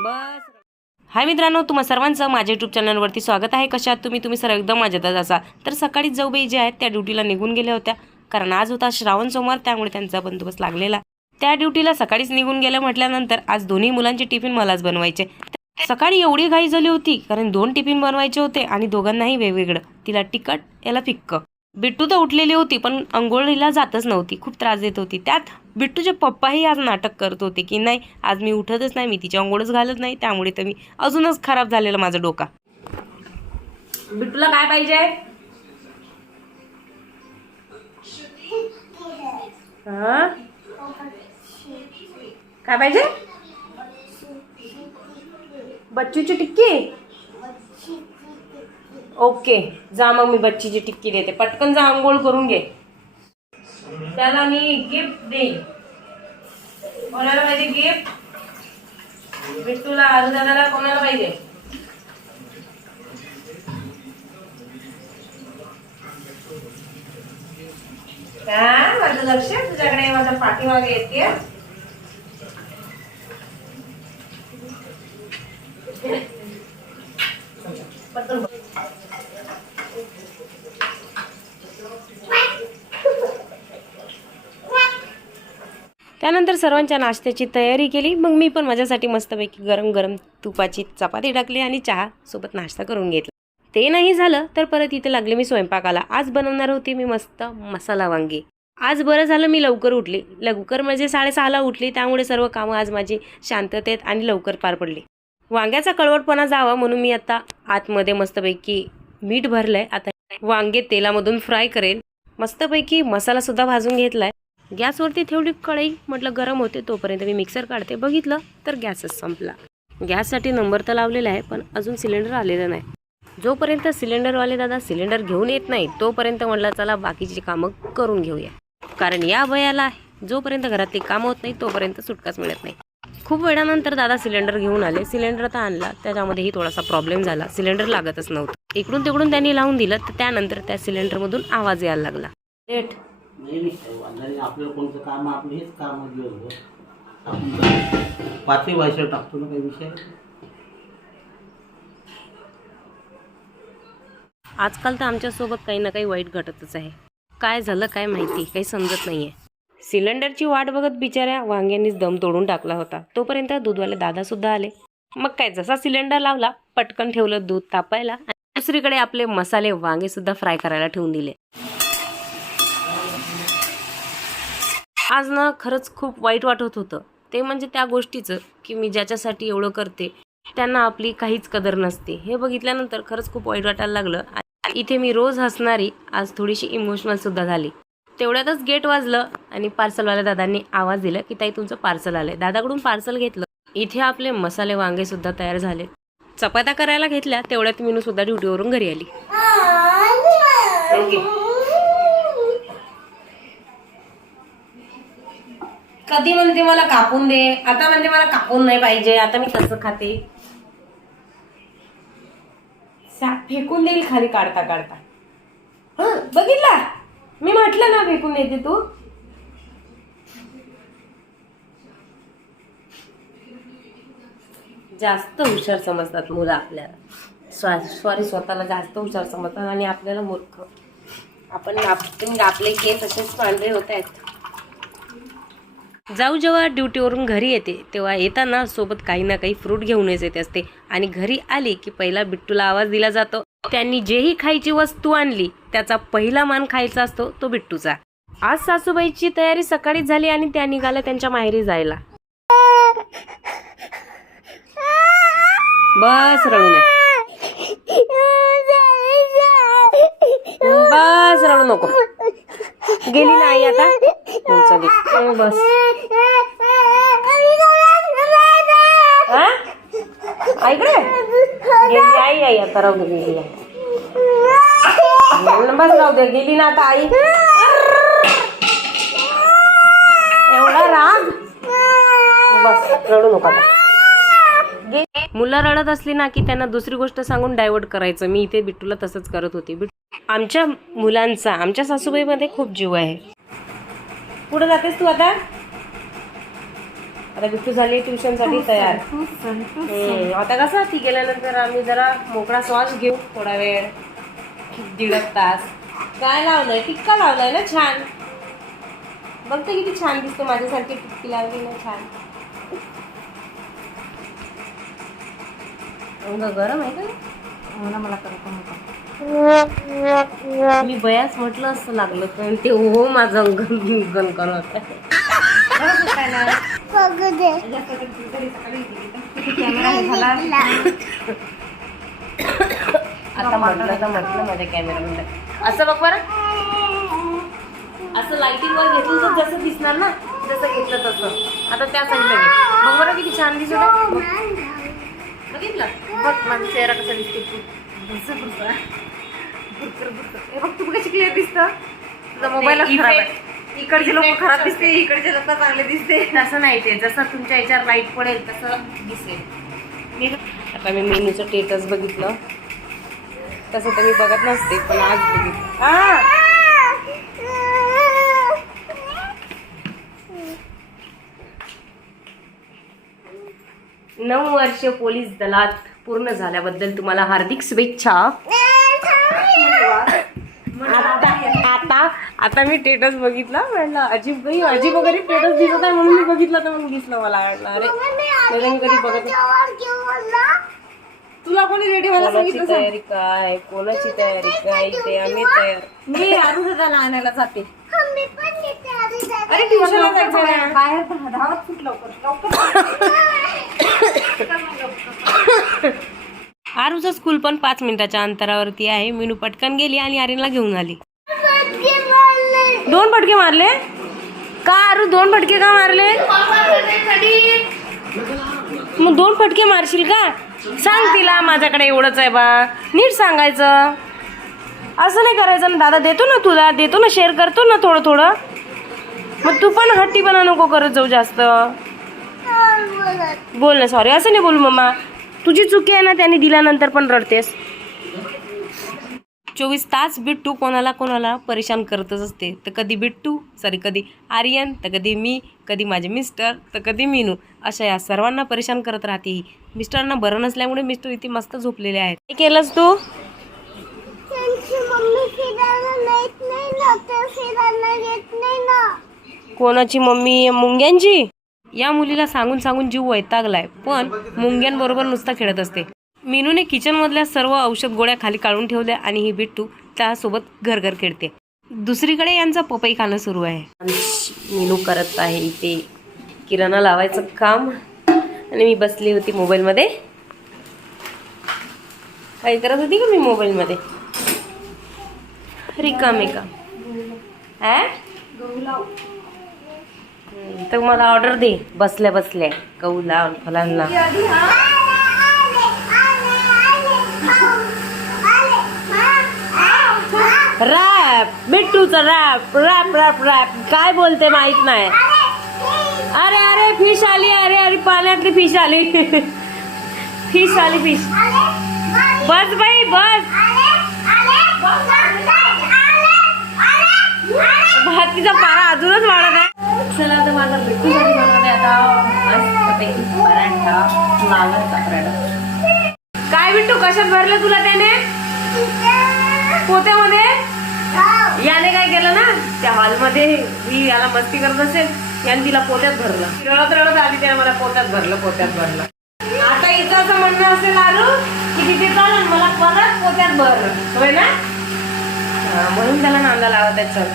बस. हाय मित्रांनो तुम्हा सर्वांचं माझ्या यूट्यूब चॅनलवरती स्वागत आहे. कशात तुम्ही? तुम्ही सर एकदम माझ्यातच असाल तर सकाळीच जाऊबाई जे आहेत त्या ड्युटीला निघून गेल्या होत्या. कारण आज होता श्रावण सोमवार त्यामुळे त्यांचा बंदोबस्त लागलेला. त्या ड्युटीला सकाळीच निघून गेल्या म्हटल्यानंतर आज दोन्ही मुलांचे टिफिन मलाच बनवायचे. सकाळी एवढी घाई झाली होती कारण दोन टिफिन बनवायचे होते आणि दोघांनाही वेगवेगळं. तिला तिखट याला फिक्क. बिट्टू तर उठलेली होती पण अंघोळीला जातच नव्हती. खूप त्रास देत होती. त्यात बिट्टूचे पप्पाही आज नाटक करत होते की नाही आज मी उठतच नाही मी तिची अंघोळच घालत नाही त्यामुळे तर मी अजूनच खराब झालेला माझा डोका. बिट्टूला काय पाहिजे? काय पाहिजे? बच्चूची टिक्की? ओके जा मग मी बच्चीची टिक्की देते. पटकन जा आंघोळ करून घे. त्याला मी गिफ्ट देईन. कोणाला पाहिजे गिफ्ट बिट्टूला दादाला कोणाला पाहिजे? काय माझं लक्ष तुझ्याकडे माझ्या पाठीमागे येते. त्यानंतर सर्वांच्या नाश्त्याची तयारी केली. मग मी पण माझ्यासाठी मस्तपैकी गरम गरम तुपाची चपाती टाकली आणि चहा सोबत नाश्ता करून घेतला. ते नाही झालं तर परत इथे लागले मी स्वयंपाकाला. आज बनवणार होती मी मस्त मसाला वांगी. आज बरं झालं मी लवकर उठली. लवकर म्हणजे साडेसहाला उठली त्यामुळे सर्व कामं आज माझी शांततेत आणि लवकर पार पडली. वांग्याचा कळवटपणा जावा म्हणून मी आता आतमध्ये मस्तपैकी मीठ भरलंय. आता वांगे तेलामधून फ्राय करेल मस्तपैकी मसाला सुद्धा भाजून घेतलाय. गॅसवरती ठेवली कढई. म्हटलं गरम होते तोपर्यंत मी मिक्सर काढते. बघितलं तर गॅसच संपला. गॅससाठी नंबर तर लावलेला आहे पण अजून सिलेंडर आलेलं नाही. जोपर्यंत सिलेंडरवाले दादा सिलेंडर घेऊन येत नाही तोपर्यंत म्हटलं चला बाकीची कामं करून घेऊया. कारण या वयाला जोपर्यंत घरातली कामं होत नाही तोपर्यंत सुटकाच मिळत नाही. खूप वेळानंतर दादा सिलेंडर घेऊन आले. सिलेंडर तर आणला. त्याच्यामध्येही थोडासा प्रॉब्लेम झाला. सिलेंडर लागतच नव्हतं. इकडून तिकडून त्यांनी लावून दिलं. तर त्यानंतर त्या सिलेंडरमधून आवाज यायला लागला. लेट नाही नाही काही वांधा नाही आपल्याला कोणतं काम आपलं हेच काम आहे दिवसभर. आपण पाचही भाषा टाकतो ना काही विषय? आजकाल तर आमच्यासोबत काही ना काही वाईट घटतच आहे. काय झालं काय माहिती? काही समजत नाहीये. सिलेंडरची वाट बघत बिचाऱ्या वांग्यांनीच दम तोडून टाकला होता. तोपर्यंत दूधवाले दादा सुद्धा आले. मग काय जसा सिलेंडर लावला पटकन ठेवलं दूध तापायला दुसरीकडे आपले मसाले वांगे सुद्धा फ्राय करायला ठेवून दिले. आज ना खरंच खूप वाईट वाटत होतं. ते म्हणजे त्या गोष्टीचं की मी ज्याच्यासाठी एवढं करते त्यांना आपली काहीच कदर नसते. हे बघितल्यानंतर खरंच खूप वाईट वाटायला लागलं. इथे मी रोज हसणारी आज थोडीशी इमोशनल सुद्धा झाली. तेवढ्यातच गेट वाजलं आणि पार्सलवाल्या दादांनी आवाज दिला की ताई तुमचं पार्सल आलंय. दादाकडून पार्सल घेतलं. इथे आपले मसाले वांगे सुद्धा तयार झाले. चपात्या करायला घेतल्या तेवढ्यात मीनू सुद्धा ड्युटीवरून घरी आली. कधी म्हणते मला कापून दे आता म्हणते मला कापून नाही पाहिजे आता मी कसं खाते. फेकून देईल खाली काढता काढता. बघितला? मी म्हटलं ना फेकून देते तू. जास्त हुशार समजतात मुलं आपल्याला. स्वा सॉरी स्वतःला जास्त हुशार समजतात आणि आपल्याला मूर्ख. आपण म्हणजे आपले केस असेच पांढरे होत आहेत. जाऊ जेव्हा ड्युटीवरून घरी येते तेव्हा येताना सोबत काही ना काही फ्रूट घेऊनच येते असते आणि घरी आली की पहिला बिट्टूला आवाज दिला जातो. त्यांनी जेही खायची वस्तू आणली त्याचा पहिला मान खायचा असतो तो बिट्टूचा. आज सासूबाईची तयारी सकाळीच झाली आणि त्या निघाल्या त्यांच्या माहेरी जायला. बस रडू नये बस रडू नको. गेली ना आई आता? चल बस. हा? ऐकडे गेली आई आई आता राहू गेली. हं, बस राहू दे. गेली ना आता आई. एवढा राग. बस रडू नको मुलं रडत असली ना की त्यांना दुसरी गोष्ट सांगून डायव्हर्ट करायचं. मी इथे बिट्टूला तसंच करत होती. बिट आमच्या मुलांचा आमच्या सासूबाईमध्ये खूप जीव आहे. पुढे जातेस तू आता? आता बिट्टू झाली ट्युशनसाठी तयार. हम्म, आता कसं ती गेल्यानंतर आम्ही जरा मोकळा श्वास घेऊ थोडा वेळ. दीड तास. काय लावलंय? टिक्का लावलाय ना छान. बघते किती छान दिसते माझ्यासारखी टिक्की लावली ना छान. अंग गरम आहे का? मला करता नव्हता मी बयाच म्हटलं असं लागलं पण ते हो माझं होत कॅमेरा झाला. आता म्हटलं तर म्हटलं माझ्या कॅमेरामध्ये असं बघ बरं. असं लाइटिंग वर घेतलं तर जसं दिसणार ना जसं घेतलं तसं. आता त्या साईडला घे. बघ बरं किती छान दिसत. बघितलं? बघ माझा चेहरा कसा दिसतो. हे बघ तू कशी क्लिअर दिसत? तुझा मोबाईल खराब आहे. इकडचे लोक खराब. दिसते इकडचे लोक चांगले दिसते. तसं नाही ते. जसं तुमच्या याच्यावर लाइट पडेल तसं दिसेल. मी आता मी मेनूचं स्टेटस बघितलं. तसं तर मी बघत नसते पण आज बघितलं. हा. नऊ वर्ष पोलीस दलात पूर्ण झाल्याबद्दल तुम्हाला हार्दिक शुभेच्छा. आता आता आता मी स्टेटस बघितला म्हणलं अजीब भाई अजीब वगैरे स्टेटस दिसत आहे म्हणून मी बघितलं तर मग दिसलं मला. अरे मी कधी बघत. तुला कोणी रेडी व्हायला कोणाची सांगितलं सांग? तयारी काय? कोणाची तयारी काय? ते आम्ही तयार. मी आरुषाला आणायला जाते. अरे ट्युशनला जायचं आहे. बाहेर. धावत लवकर. लवकर आरूचं स्कूल पण पाच मिनिटाच्या अंतरावरती आहे. मीनू पटकन गेली आणि आर्यनला घेऊन आली. दोन फटके मारले? का आरू दोन फटके का मारले? मग दोन फटके मारशील का? सांग तिला माझ्याकडे एवढंच आहे बा. नीट सांगायचं. असं नाही करायचं ना दादा देतो ना तुला देतो ना शेअर करतो ना थोडं थोडं. मग तू पण हट्टीपणा नको करत जाऊ जास्त. बोल ना सॉरी असं नाही बोलू मम्मा तुझी चुकी आहे ना त्याने दिल्यानंतर पण रडतेस. चोवीस तास बिट्टू कोणाला कोणाला परेशान करतच असते. तर कधी बिट्टू सॉरी कधी आर्यन तर कधी मी कधी माझे मिस्टर तर कधी मीनू अशा या सर्वांना परेशान करत राहते ही. मिस्टरांना बरं नसल्यामुळे मिस्टर इथे मस्त झोपलेले आहेत. काय केलंस तू? कोणाची मम्मी? मुंग्यांची? या मुलीला सांगून सांगून जीव वैतागलाय पण मुंग्यांबरोबर नुसता खेळत असते. मीनूने किचनमधल्या सर्व औषध गोळ्या खाली काढून ठेवल्या आणि ही बिट्टू त्यासोबत घर घर खेळते. दुसरीकडे यांचा पपई खाणं सुरू आहे. मीनू करत आहे इथे किराणा लावायचं काम. आणि मी बसली होती मोबाईलमध्ये. काय करत होती का मी मोबाईलमध्ये? रिकामे का? तर मला ऑर्डर दे. बसल्या बसल्या. गहू लाव फलांना. रॅप बिट्टूचा रॅप रॅप रॅप रॅप. काय बोलते माहीत नाही. अरे अरे फिश आली अरे अरे पाण्यातली फिश आली. फिश आली फिश. Bus by bus. भातीचा पारा अजूनच वाढत आहे. चला तर माझा बिट्टू बनवते आता. मस्तपैकी पराठा पराठा. काय बिट्टू कशात भरलं तुला त्याने? पोत्यामध्ये? याने काय केलं ना त्या हॉलमध्ये ही याला मस्ती करत असेल याने तिला पोत्यात भरलं. रडत रडत आली त्याने मला पोत्यात भरलं पोत्यात भरलं. आता इथं असं म्हणणं असेल आरू की तिथे चाल आणि मला परत पोत्यात भर. होय ना? म्हणून त्याला नांदा लावत आहे चल.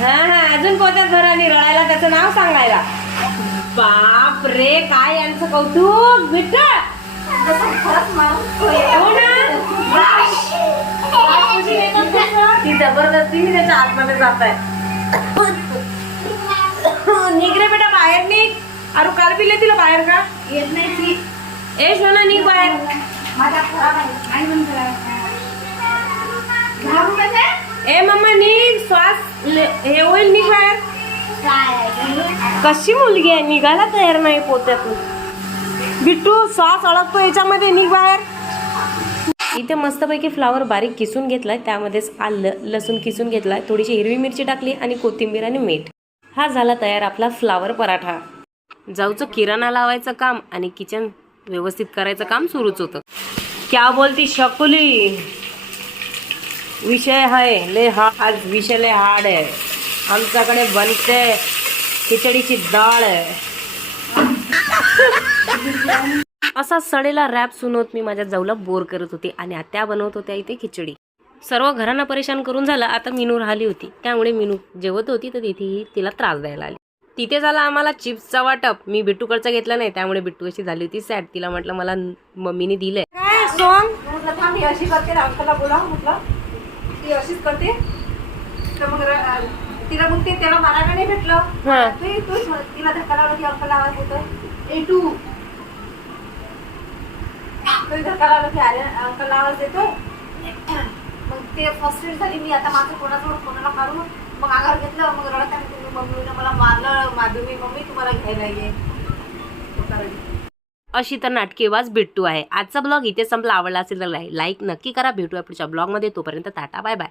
हा हा अजून पोत्यात भर आणि रडायला त्याचं नाव सांगायला. बाप रे काय यांचं कौतुक बिट्ट. हो ना? ती जबरदस्तीने त्याच्या आतमध्ये जात आहे. निघ रे बेटा बाहेर निघ. अरे काल पिले तिला बाहेर का? येत नाही ती. ए सोना निघ बाहेर. ए मम्मा निघ. श्वास हे होईल निघ बाहेर. कशी मुलगी आहे? निघायला तयार नाही पोत्यातून. बिट्टू श्वास अडकतो याच्यामध्ये निघ बाहेर. इथे मस्तपैकी फ्लावर बारीक किसून घेतलाय. त्यामध्येच आलं लसूण किसून घेतलाय. थोडीशी हिरवी मिरची टाकली आणि कोथिंबीर आणि मीठ. हा झाला तयार आपला फ्लावर पराठा. जाऊचं किराणा लावायचं काम आणि किचन व्यवस्थित करायचं काम सुरूच होतं. क्या बोलती शकुली? विषय आहे ले हा आज विषय लय हार्ड आहे. आमच्याकडे बनते खिचडीची डाळ आहे. असा सडेला रॅप सुनवत मी माझ्या जाऊला बोर करत होते आणि त्या बनवत होत्या इथे खिचडी. सर्व घरांना परेशान करून झालं आता मिनू राहिली होती. त्यामुळे मिनू जेवत होती तर तिथेही तिला त्रास द्यायला आली. तिथे झाला आम्हाला चिप्सचा वाटप. मी बिट्टूकडचा घेतला नाही त्यामुळे बिट्टू अशी झाली होती सॅड तिला म्हटलं मला मम्मीने दिलंय. अशी करते बोला म्हटलं. ती अशीच करते. तर मग र- तिला मग ते त्याला मारायला नाही भेटलं. तूच तिला धक्का लावला की अंकल आवाज येतोय ए टू तू धक्का लावला की अरे अंकल आवाज येतोय मग ते फर्स्ट एड झाली मी आता माझं कोणाजवळ कोणाला काढू मग आगार घेतलं मग रडत आणि तुम्ही मम्मीनं मला मारलं माधुमी मम्मी तुम्हाला घ्यायला ये. अशी तर नाटकेवाज बिट्टू आहे. आजचा ब्लॉग इथे संपला. आवडला असेल तर लाईक नक्की करा. भेटूया पुढच्या ब्लॉगमध्ये. तोपर्यंत टाटा बाय बाय